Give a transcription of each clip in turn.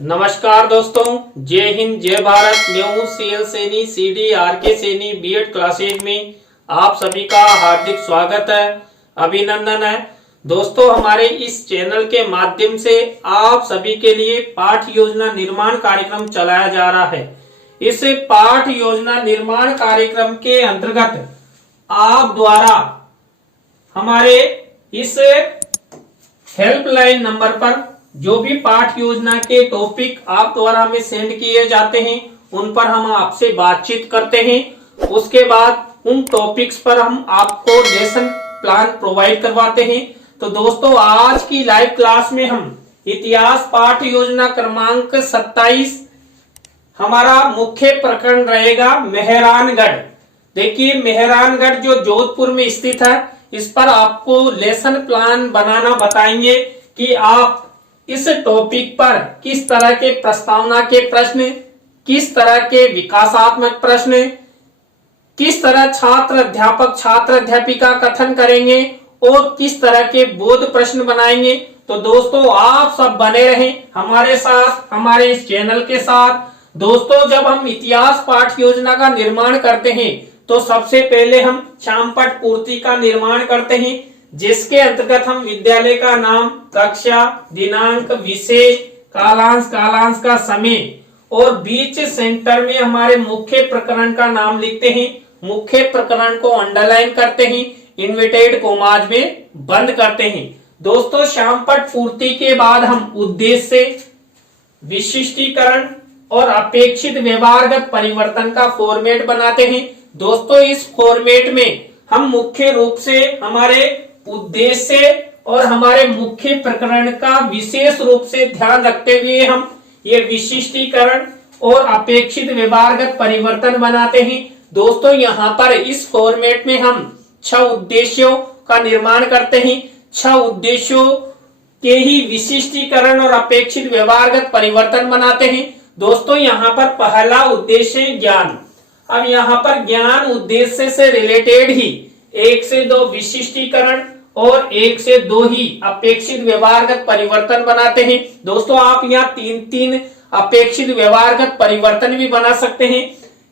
नमस्कार दोस्तों, जय हिंद जय भारत। मैं हूँ CL Saini CD RK Saini B.Ed class 8 में आप सभी का हार्दिक स्वागत है, अभिनंदन है। दोस्तों, हमारे इस चैनल के माध्यम से आप सभी के लिए पाठ योजना निर्माण कार्यक्रम चलाया जा रहा है। इस पाठ योजना निर्माण कार्यक्रम के अंतर्गत आप द्वारा हमारे इस हेल्पलाइन नंबर पर जो भी पाठ योजना के टॉपिक आप द्वारा हमें सेंड किए जाते हैं उन पर हम आपसे बातचीत करते हैं। उसके बाद उन टॉपिक्स पर हम आपको लेसन प्लान प्रोवाइड करवाते हैं। तो दोस्तों, आज की लाइव क्लास में हम इतिहास पाठ योजना क्रमांक 27 हमारा मुख्य प्रकरण रहेगा मेहरानगढ़। देखिए, मेहरानगढ़ जो जोधपुर में स्थित है, इस पर आपको लेसन प्लान बनाना बताएंगे कि आप इस टॉपिक पर किस तरह के प्रस्तावना के प्रश्न, किस तरह के विकासात्मक प्रश्न, किस तरह छात्र अध्यापक छात्र अध्यापिका कथन करेंगे और किस तरह के बोध प्रश्न बनाएंगे। तो दोस्तों, आप सब बने रहें हमारे साथ, हमारे इस चैनल के साथ। दोस्तों, जब हम इतिहास पाठ योजना का निर्माण करते हैं तो सबसे पहले हम शामपट पूर्ति का निर्माण करते हैं, जिसके अंतर्गत हम विद्यालय का नाम, कक्षा, दिनांक, विषय, कालांश का समय और बीच सेंटर में हमारे मुख्य प्रकरण का नाम लिखते हैं। मुख्य प्रकरण को अंडरलाइन करते हैं, इन्वर्टेड कोमाज में बंद करते हैं। दोस्तों, शामपट पूर्ति के बाद हम उद्देश्य, विशिष्टीकरण और अपेक्षित व्यवहारगत परिवर्तन का फॉर्मेट बनाते हैं। दोस्तों, इस फॉर्मेट में हम मुख्य रूप से हमारे उद्देश्य और हमारे मुख्य प्रकरण का विशेष रूप से ध्यान रखते हुए हम ये विशिष्टीकरण और अपेक्षित व्यवहारगत परिवर्तन बनाते हैं। दोस्तों, यहाँ पर इस फॉर्मेट में हम 6 उद्देश्यों का निर्माण करते हैं। 6 उद्देश्यों के ही विशिष्टीकरण और अपेक्षित व्यवहारगत परिवर्तन बनाते हैं। दोस्तों, यहाँ पर पहला उद्देश्य ज्ञान। अब यहाँ पर ज्ञान उद्देश्य से रिलेटेड ही 1 से 2 विशिष्टीकरण और 1 से 2 ही अपेक्षित व्यवहारगत परिवर्तन बनाते हैं। दोस्तों, आप यहाँ 3-3 अपेक्षित व्यवहारगत परिवर्तन भी बना सकते हैं।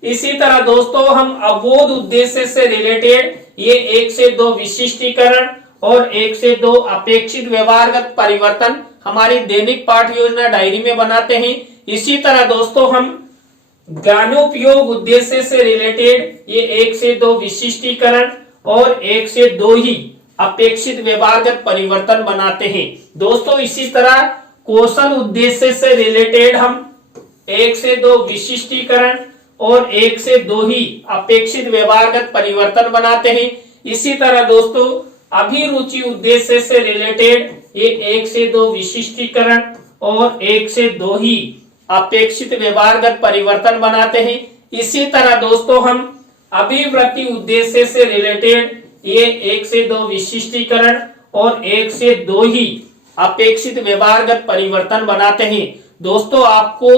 इसी तरह दोस्तों, हम अवोध उद्देश्य से रिलेटेड ये 1 से 2 विशिष्टीकरण और 1 से 2 अपेक्षित व्यवहारगत परिवर्तन हमारी दैनिक पाठ योजना डायरी में बनाते हैं। इसी तरह दोस्तों, हम ज्ञानोपयोग उद्देश्य से रिलेटेड ये 1 से 2 विशिष्टीकरण और 1 से 2 ही अपेक्षित व्यवहारगत परिवर्तन बनाते हैं। दोस्तों, इसी तरह कौशल उद्देश्य से रिलेटेड हम 1 से 2 विशिष्टीकरण और 1 से 2 ही अपेक्षित व्यवहारगत परिवर्तन बनाते हैं। इसी तरह दोस्तों, अभिरुचि उद्देश्य से रिलेटेड ये 1 से 2 विशिष्टीकरण और 1 से 2 ही अपेक्षित व्यवहारगत परिवर्तन बनाते हैं। इसी तरह दोस्तों, हम अभिवृत्ति उद्देश्य से रिलेटेड ये 1 से 2 विशिष्टीकरण और 1 से 2 ही अपेक्षित व्यवहारगत परिवर्तन बनाते हैं। दोस्तों, आपको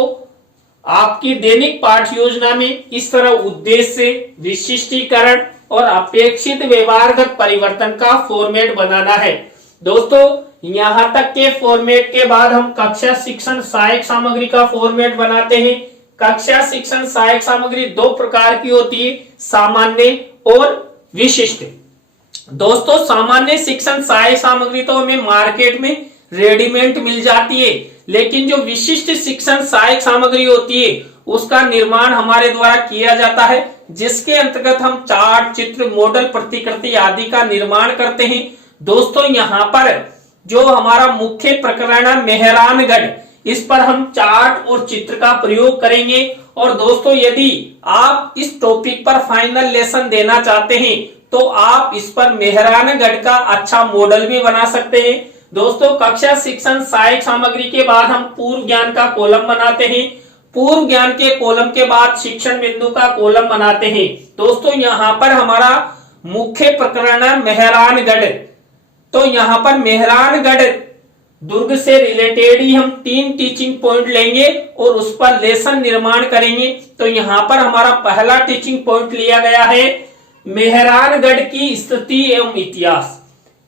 आपकी दैनिक पाठ योजना में इस तरह उद्देश्य, विशिष्टीकरण और अपेक्षित व्यवहारगत परिवर्तन का फॉर्मेट बनाना है। दोस्तों, यहाँ तक के फॉर्मेट के बाद हम कक्षा शिक्षण सहायक सामग्री का फॉर्मेट बनाते हैं। कक्षा शिक्षण सहायक सामग्री 2 प्रकार की होती है, सामान्य और विशिष्ट। दोस्तों, सामान्य शिक्षण सहायक सामग्री तो हमें मार्केट में रेडीमेड मिल जाती है, लेकिन जो विशिष्ट शिक्षण सहायक सामग्री होती है उसका निर्माण हमारे द्वारा किया जाता है, जिसके अंतर्गत हम चार्ट, चित्र, मॉडल, प्रतिकृति आदि का निर्माण करते हैं। दोस्तों, यहाँ पर जो हमारा मुख्य प्रकरण है मेहरानगढ़, इस पर हम चार्ट और चित्र का प्रयोग करेंगे। और दोस्तों, यदि आप इस टॉपिक पर फाइनल लेसन देना चाहते हैं तो आप इस पर मेहरानगढ़ का अच्छा मॉडल भी बना सकते हैं। दोस्तों, कक्षा शिक्षण सहायक सामग्री के बाद हम पूर्व ज्ञान का कॉलम बनाते हैं। पूर्व ज्ञान के कॉलम के बाद शिक्षण बिंदु का कॉलम बनाते हैं। दोस्तों, यहाँ पर हमारा मुख्य प्रकरण है मेहरानगढ़। तो यहाँ पर मेहरानगढ़ दुर्ग से रिलेटेड ही हम 3 टीचिंग पॉइंट लेंगे और उस पर लेसन निर्माण करेंगे। तो यहाँ पर हमारा पहला टीचिंग पॉइंट लिया गया है मेहरानगढ़ की स्थिति एवं इतिहास।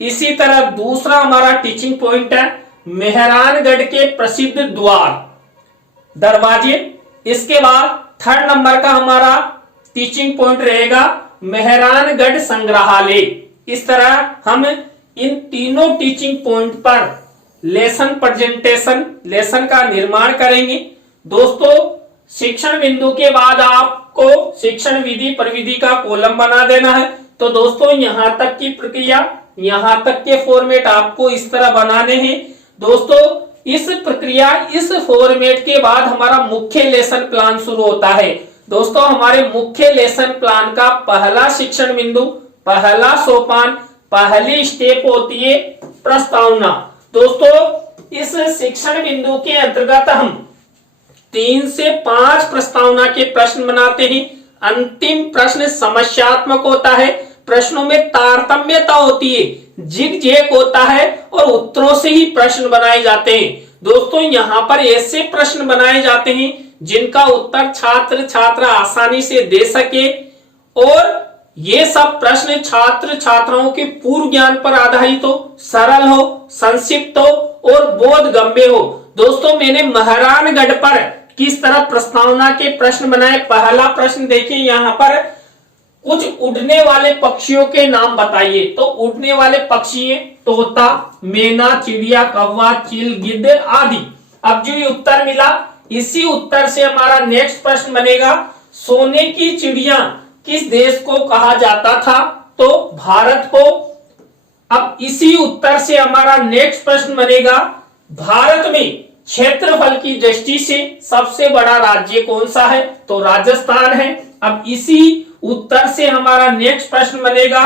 इसी तरह दूसरा हमारा टीचिंग पॉइंट है मेहरानगढ़ के प्रसिद्ध द्वार। दरवाजे। इसके बाद थर्ड नंबर का हमारा टीचिंग पॉइंट रहेगा मेहरानगढ़ संग्रहालय। इस तरह हम इन तीनों टीचिंग पॉइंट पर लेसन प्रेजेंटेशन, लेसन का निर्माण करेंगे। दोस्तों शिक्षण बिंदु के बाद आपको शिक्षण विधि प्रविधि का कॉलम बना देना है। तो दोस्तों यहां तक की प्रक्रिया, यहां तक के फॉर्मेट आपको इस तरह बनाने हैं। दोस्तों इस प्रक्रिया, इस फॉर्मेट के बाद हमारा मुख्य लेसन प्लान शुरू होता है। दोस्तों हमारे मुख्य लेसन प्लान का पहला शिक्षण बिंदु, पहला सोपान, पहली स्टेप होती है प्रस्तावना। दोस्तों इस शिक्षण बिंदु के अंतर्गत हम 3 से 5 प्रस्तावना के प्रश्न बनाते हैं। अंतिम प्रश्न समस्यात्मक होता है, प्रश्नों में तारतम्यता होती है, जिग जैग होता है और उत्तरों से ही प्रश्न बनाए जाते हैं। दोस्तों यहाँ पर ऐसे प्रश्न बनाए जाते हैं जिनका उत्तर छात्र छात्रा आसानी से दे सके और ये सब प्रश्न छात्र छात्राओं के पूर्व ज्ञान पर आधारित हो, सरल हो, संक्षिप्त हो और बोधगम्य हो। दोस्तों मैंने मेहरानगढ़ पर किस तरह प्रस्तावना के प्रश्न बनाए। पहला प्रश्न देखिए, यहाँ पर कुछ उड़ने वाले पक्षियों के नाम बताइए। तो उड़ने वाले पक्षी है तोता, मैना, चिड़िया, कौवा, चील, गिद्ध आदि। अब जो ये उत्तर मिला, इसी उत्तर से हमारा नेक्स्ट प्रश्न बनेगा सोने की चिड़िया किस देश को कहा जाता था? तो भारत को। अब इसी उत्तर से हमारा नेक्स्ट प्रश्न बनेगा भारत में क्षेत्रफल की दृष्टि से सबसे बड़ा राज्य कौन सा है? तो राजस्थान है। अब इसी उत्तर से हमारा नेक्स्ट प्रश्न बनेगा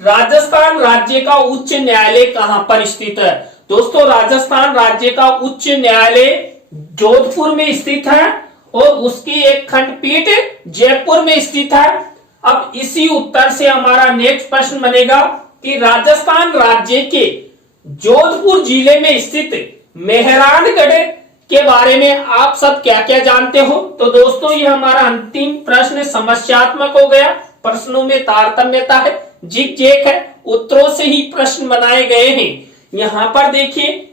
राजस्थान राज्य का उच्च न्यायालय कहां पर स्थित है? दोस्तों राजस्थान राज्य का उच्च न्यायालय जोधपुर में स्थित है और उसकी एक खंडपीठ जयपुर में स्थित है। अब इसी उत्तर से हमारा नेक्स्ट प्रश्न बनेगा कि राजस्थान राज्य के जोधपुर जिले में स्थित मेहरानगढ़ के बारे में आप सब क्या क्या जानते हो? तो दोस्तों ये हमारा अंतिम प्रश्न समस्यात्मक हो गया, प्रश्नों में तारतम्यता है, जिग जैग है, उत्तरों से ही प्रश्न बनाए गए हैं। यहाँ पर देखिए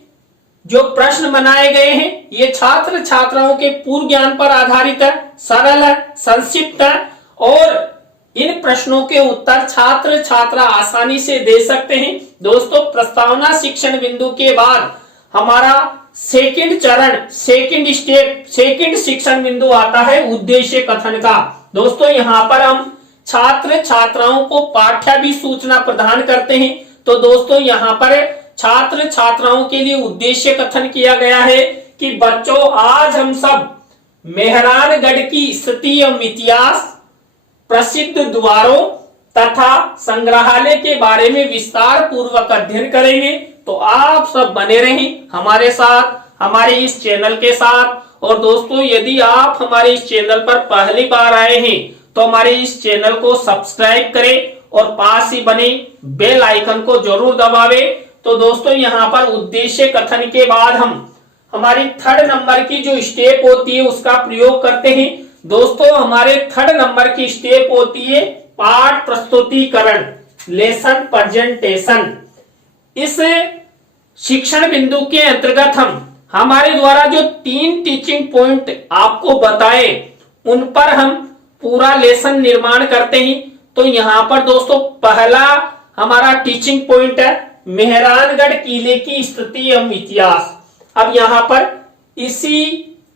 जो प्रश्न बनाए गए हैं ये छात्र छात्राओं के पूर्व ज्ञान पर आधारित है, सरल है, संक्षिप्त है और इन प्रश्नों के उत्तर छात्र छात्रा आसानी से दे सकते हैं। दोस्तों प्रस्तावना शिक्षण बिंदु के बाद हमारा सेकंड चरण, सेकंड स्टेप, सेकंड शिक्षण बिंदु आता है उद्देश्य कथन का। दोस्तों यहाँ पर हम छात्र छात्राओं को पाठ्याभिसूचना प्रदान करते हैं। तो दोस्तों यहाँ पर छात्र छात्राओं के लिए उद्देश्य कथन किया गया है कि बच्चों आज हम सब मेहरानगढ़ की स्थिति एवं इतिहास, प्रसिद्ध द्वारों तथा संग्रहालय के बारे में विस्तार पूर्वक अध्ययन करेंगे। तो आप सब बने रहें हमारे साथ, हमारे इस चैनल के साथ। और दोस्तों यदि आप हमारे इस चैनल पर पहली बार आए हैं तो हमारे इस चैनल को सब्सक्राइब करें और पास ही बने बेल आइकन को जरूर दबावे। तो दोस्तों यहाँ पर उद्देश्य कथन के बाद हम हमारी थर्ड नंबर की जो स्टेप होती है उसका प्रयोग करते हैं। दोस्तों हमारे थर्ड नंबर की स्टेप होती है पाठ प्रस्तुतिकरण, लेसन प्रेजेंटेशन। इस शिक्षण बिंदु के अंतर्गत हम हमारे द्वारा जो 3 टीचिंग पॉइंट आपको बताए उन पर हम पूरा लेसन निर्माण करते हैं। तो यहाँ पर दोस्तों पहला हमारा टीचिंग पॉइंट है मेहरानगढ़ किले की स्थिति एवं इतिहास। अब यहाँ पर इसी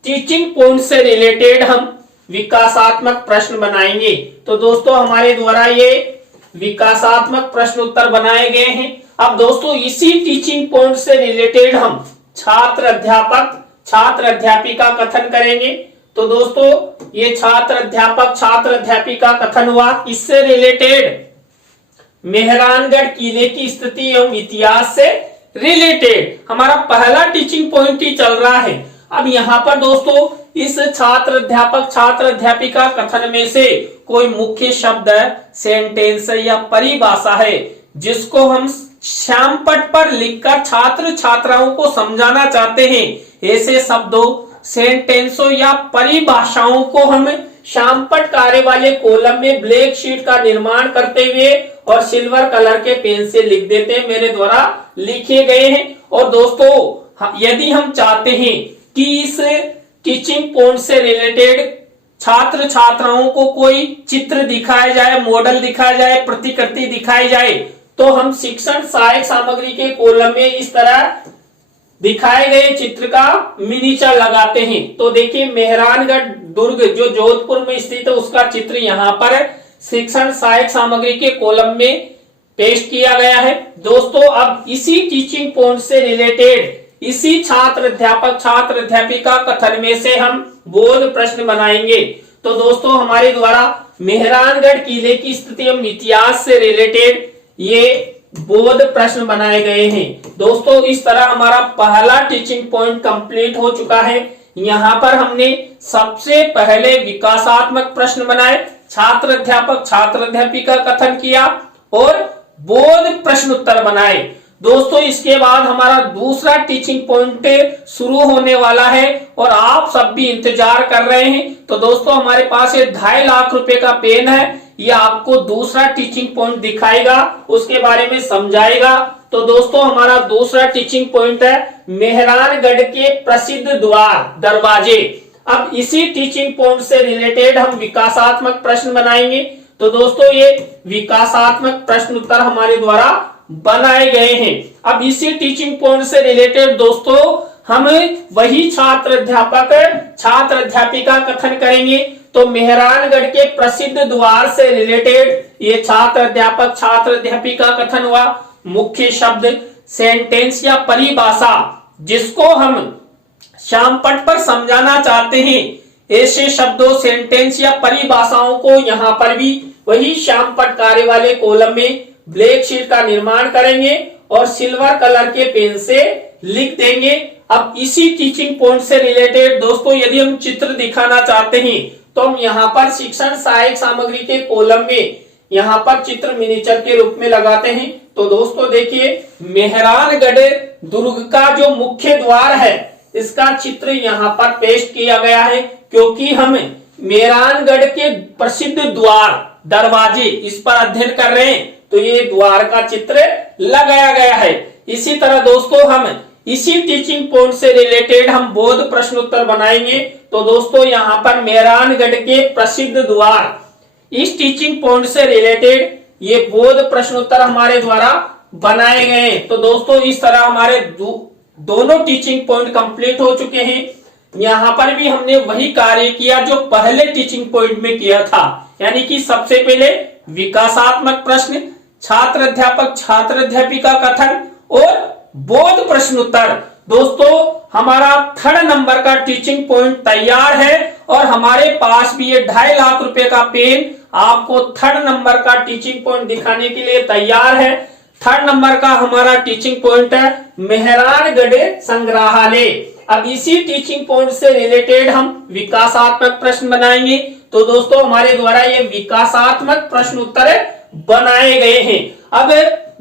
टीचिंग पॉइंट से रिलेटेड हम विकासात्मक प्रश्न बनाएंगे। तो दोस्तों हमारे द्वारा ये विकासात्मक प्रश्न उत्तर बनाए गए हैं। अब दोस्तों इसी टीचिंग पॉइंट से रिलेटेड हम छात्र अध्यापक, छात्र अध्यापिका कथन करेंगे। तो दोस्तों ये छात्र अध्यापक, छात्र अध्यापिका कथन हुआ, इससे रिलेटेड मेहरानगढ़ किले की स्थिति एवं इतिहास से रिलेटेड हमारा पहला टीचिंग पॉइंट ही चल रहा है। अब यहाँ पर दोस्तों इस छात्र अध्यापक, छात्र अध्यापिका कथन में से कोई मुख्य शब्द है, सेंटेंस है या परिभाषा है जिसको हम श्यामपट्ट पर लिखकर छात्र छात्राओं को समझाना चाहते हैं। ऐसे शब्दों, सेंटेंसों या परिभाषाओं को हम श्यामपट्ट कार्य वाले कॉलम में ब्लैक शीट का निर्माण करते हुए और सिल्वर कलर के पेन से लिख देते हैं, मेरे द्वारा लिखे गए हैं। और दोस्तों यदि हम चाहते हैं कि इस टीचिंग पॉइंट से रिलेटेड छात्र छात्राओं को कोई चित्र दिखाया जाए, मॉडल दिखाया जाए, प्रतिकृति दिखाई जाए, तो हम शिक्षण सहायक सामग्री के कॉलम में इस तरह दिखाए गए चित्र का मिनीचर लगाते हैं। तो देखिए मेहरानगढ़ दुर्ग जो जोधपुर में स्थित है उसका चित्र यहाँ पर शिक्षण सहायक सामग्री के कॉलम में पेश किया गया है। दोस्तों अब इसी टीचिंग पॉइंट से रिलेटेड इसी छात्र अध्यापिका कथन में से हम बोध प्रश्न बनाएंगे। तो दोस्तों हमारे द्वारा मेहरानगढ़ किले की स्थिति एवं इतिहास से रिलेटेड ये बोध प्रश्न बनाए गए हैं। दोस्तों इस तरह हमारा पहला टीचिंग पॉइंट कंप्लीट हो चुका है। यहाँ पर हमने सबसे पहले विकासात्मक प्रश्न बनाए, छात्र अध्यापिका कथन किया और बोध प्रश्न उत्तर बनाए। दोस्तों इसके बाद हमारा दूसरा टीचिंग पॉइंट शुरू होने वाला है और आप सब भी इंतजार कर रहे हैं। तो दोस्तों हमारे पास ये 2.5 लाख रुपए का पेन है, ये आपको दूसरा टीचिंग पॉइंट दिखाएगा, उसके बारे में समझाएगा। तो दोस्तों हमारा दूसरा टीचिंग पॉइंट है मेहरानगढ़ के प्रसिद्ध द्वार दरवाजे। अब इसी टीचिंग पॉइंट से रिलेटेड हम विकासात्मक प्रश्न बनाएंगे। तो दोस्तों ये विकासात्मक प्रश्न उत्तर हमारे द्वारा बनाए गए हैं। अब इसी टीचिंग पॉइंट से रिलेटेड दोस्तों हम वही छात्र अध्यापिका कथन करेंगे। तो मेहरानगढ़ के प्रसिद्ध द्वार से रिलेटेड ये छात्र अध्यापिका कथन हुआ। मुख्य शब्द सेंटेंस या परिभाषा जिसको हम श्यामपट्ट पर समझाना चाहते हैं, ऐसे शब्दों सेंटेंस या परिभाषाओं को यहाँ पर भी वही श्यामपट्ट कार्य वाले कॉलम में ब्लैक शीट का निर्माण करेंगे और सिल्वर कलर के पेन से लिख देंगे। अब इसी टीचिंग पॉइंट से रिलेटेड दोस्तों यदि हम चित्र दिखाना चाहते हैं तो हम यहाँ पर शिक्षण सहायक सामग्री के कॉलम में यहाँ पर चित्र मिनीचर के रूप में लगाते हैं। तो दोस्तों देखिए मेहरानगढ़ दुर्ग का जो मुख्य द्वार है इसका चित्र यहाँ पर पेश किया गया है, क्योंकि हम मेहरानगढ़ के प्रसिद्ध द्वार दरवाजे इस पर अध्ययन कर रहे हैं, तो ये द्वार का चित्र लगाया गया है। इसी तरह दोस्तों हम इसी टीचिंग पॉइंट से रिलेटेड हम बोध प्रश्न उत्तर बनाएंगे। तो दोस्तों यहाँ पर मेहरानगढ़ के प्रसिद्ध द्वार इस टीचिंग पॉइंट से रिलेटेड ये बोध प्रश्न उत्तर हमारे द्वारा बनाए गए हैं। तो दोस्तों इस तरह हमारे दोनों टीचिंग पॉइंट कंप्लीट हो चुके हैं। यहाँ पर भी हमने वही कार्य किया जो पहले टीचिंग पॉइंट में किया था, यानी कि सबसे पहले विकासात्मक प्रश्न, छात्र अध्यापिका कथन और बोध प्रश्न उत्तर। दोस्तों हमारा 3rd नंबर का टीचिंग पॉइंट तैयार है और हमारे पास भी ये 2.5 लाख रुपए का पेन आपको 3rd नंबर का टीचिंग पॉइंट दिखाने के लिए तैयार है। 3rd नंबर का हमारा टीचिंग पॉइंट है मेहरानगढ़ संग्रहालय। अब इसी टीचिंग पॉइंट से रिलेटेड हम विकासात्मक प्रश्न बनाएंगे। तो दोस्तों हमारे द्वारा ये विकासात्मक प्रश्न उत्तर बनाए गए हैं। अब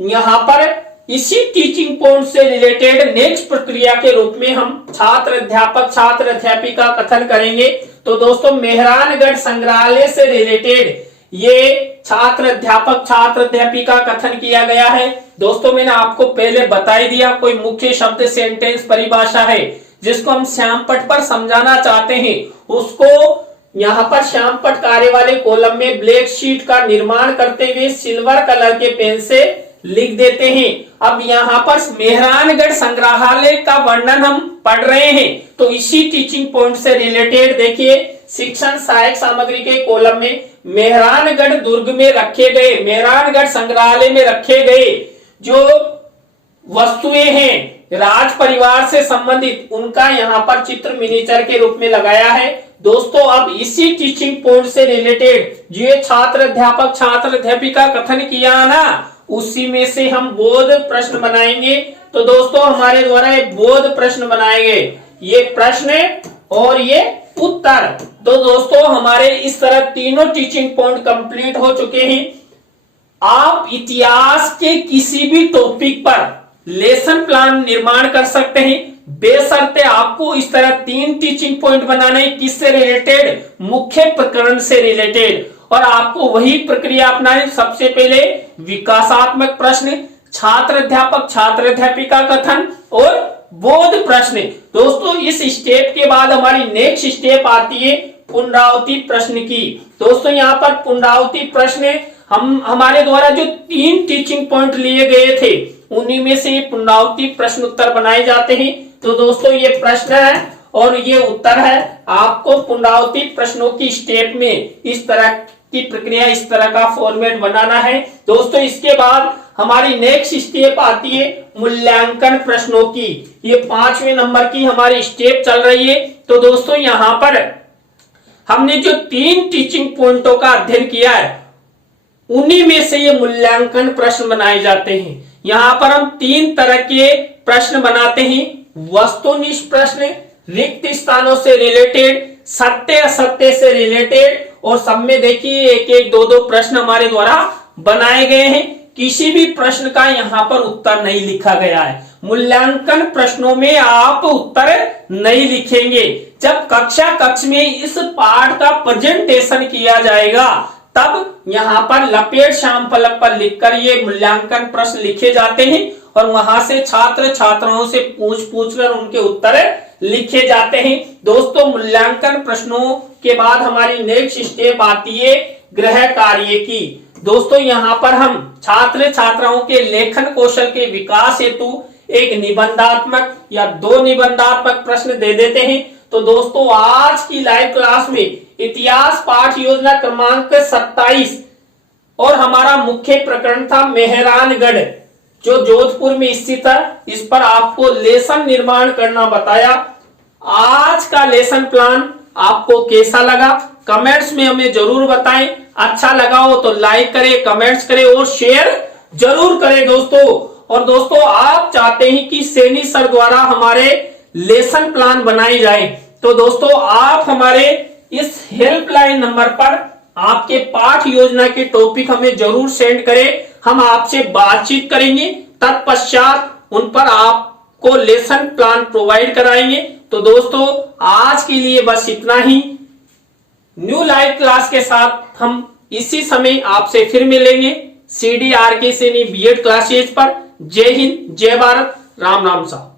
यहाँ पर इसी टीचिंग पॉइंट से रिलेटेड नेक्स्ट प्रक्रिया के रूप में हम छात्र अध्यापिका कथन करेंगे। तो दोस्तों मेहरानगढ़ संग्रहालय से रिलेटेड ये छात्र अध्यापिका कथन किया गया है। दोस्तों मैंने आपको पहले बता ही दिया, कोई मुख्य शब्द सेंटेंस परिभाषा है जिसको हम श्यामपट्ट पर समझाना चाहते हैं, उसको यहाँ पर श्यामपट्ट कार्य वाले कॉलम में ब्लैक शीट का निर्माण करते हुए सिल्वर कलर के पेन से लिख देते हैं। अब यहाँ पर मेहरानगढ़ संग्रहालय का वर्णन हम पढ़ रहे हैं, तो इसी टीचिंग पॉइंट से रिलेटेड देखिए शिक्षण सहायक सामग्री के कॉलम में मेहरानगढ़ दुर्ग में रखे गए, मेहरानगढ़ संग्रहालय में रखे गए जो वस्तुएं हैं राज परिवार से संबंधित, उनका यहाँ पर चित्र मिनीचर के रूप में लगाया है। दोस्तों अब इसी टीचिंग पॉइंट से रिलेटेड जो छात्र अध्यापिका कथन किया ना, उसी में से हम बोध प्रश्न बनाएंगे। तो दोस्तों हमारे द्वारा ये बोध प्रश्न बनाए गए, ये प्रश्न और ये उत्तर। तो दोस्तों हमारे इस तरह तीनों टीचिंग पॉइंट कंप्लीट हो चुके हैं। आप इतिहास के किसी भी टॉपिक पर लेसन प्लान निर्माण कर सकते हैं, बेशर्ते आपको इस तरह 3 टीचिंग पॉइंट बनाने, किससे रिलेटेड, मुख्य प्रकरण से रिलेटेड, और आपको वही प्रक्रिया अपनाएं। सबसे पहले विकासात्मक प्रश्न, छात्र अध्यापिका कथन और बोध प्रश्न। दोस्तों इस स्टेप के बाद हमारी नेक्स्ट स्टेप आती है पुनरावृत्ति प्रश्न की। दोस्तों यहाँ पर पुनरावृत्ति प्रश्न हमारे द्वारा जो 3 टीचिंग पॉइंट लिए गए थे उन्हीं में से पुनरावृत्ति प्रश्न उत्तर बनाए जाते हैं। तो दोस्तों ये प्रश्न है और ये उत्तर है। आपको पुनरावृत्ति प्रश्नों की स्टेप में इस तरह की प्रक्रिया, इस तरह का फॉर्मेट बनाना है। दोस्तों इसके बाद हमारी नेक्स्ट स्टेप आती है मूल्यांकन प्रश्नों की। ये 5वें नंबर की हमारी स्टेप चल रही है। तो दोस्तों यहाँ पर हमने जो 3 टीचिंग पॉइंटों का अध्ययन किया है उन्हीं में से ये मूल्यांकन प्रश्न बनाए जाते हैं। यहाँ पर हम 3 तरह के प्रश्न बनाते हैं। वस्तुनिष्ठ प्रश्न, रिक्त स्थानों से रिलेटेड, सत्य असत्य से रिलेटेड, और सब में देखिए 1-1, 2-2 प्रश्न हमारे द्वारा बनाए गए हैं। किसी भी प्रश्न का यहाँ पर उत्तर नहीं लिखा गया है। मूल्यांकन प्रश्नों में आप उत्तर नहीं लिखेंगे। जब कक्ष में इस पाठ का प्रेजेंटेशन किया जाएगा तब यहाँ पर लपेट श्याम फलक पर लिखकर ये मूल्यांकन प्रश्न लिखे जाते हैं और वहां से छात्र छात्राओं से पूछ कर उनके उत्तर लिखे जाते हैं। दोस्तों मूल्यांकन प्रश्नों के बाद हमारी नेक्स्ट स्टेप आती है गृह कार्य की। दोस्तों यहाँ पर हम छात्र छात्राओं के लेखन कौशल के विकास हेतु एक निबंधात्मक या 2 निबंधात्मक प्रश्न दे देते हैं। तो दोस्तों आज की लाइव क्लास में इतिहास पाठ योजना क्रमांक 27 और हमारा मुख्य प्रकरण था मेहरानगढ़ जो जोधपुर में स्थित है। इस पर आपको लेसन निर्माण करना बताया। आज का लेसन प्लान आपको कैसा लगा कमेंट्स में हमें जरूर बताएं। अच्छा लगा हो तो लाइक करें, कमेंट्स करें और शेयर जरूर करें दोस्तों। और दोस्तों आप चाहते हैं कि सैनी सर द्वारा हमारे लेसन प्लान बनाई जाए तो दोस्तों आप हमारे इस हेल्पलाइन नंबर पर आपके पाठ योजना के टॉपिक हमें जरूर सेंड करें। हम आपसे बातचीत करेंगे, तत्पश्चात उन पर आपको लेसन प्लान प्रोवाइड कराएंगे। तो दोस्तों आज के लिए बस इतना ही। न्यू लाइव क्लास के साथ हम इसी समय आपसे फिर मिलेंगे CDRK सैनी B.Ed क्लासेज पर। जय हिंद, जय भारत, राम राम साहब।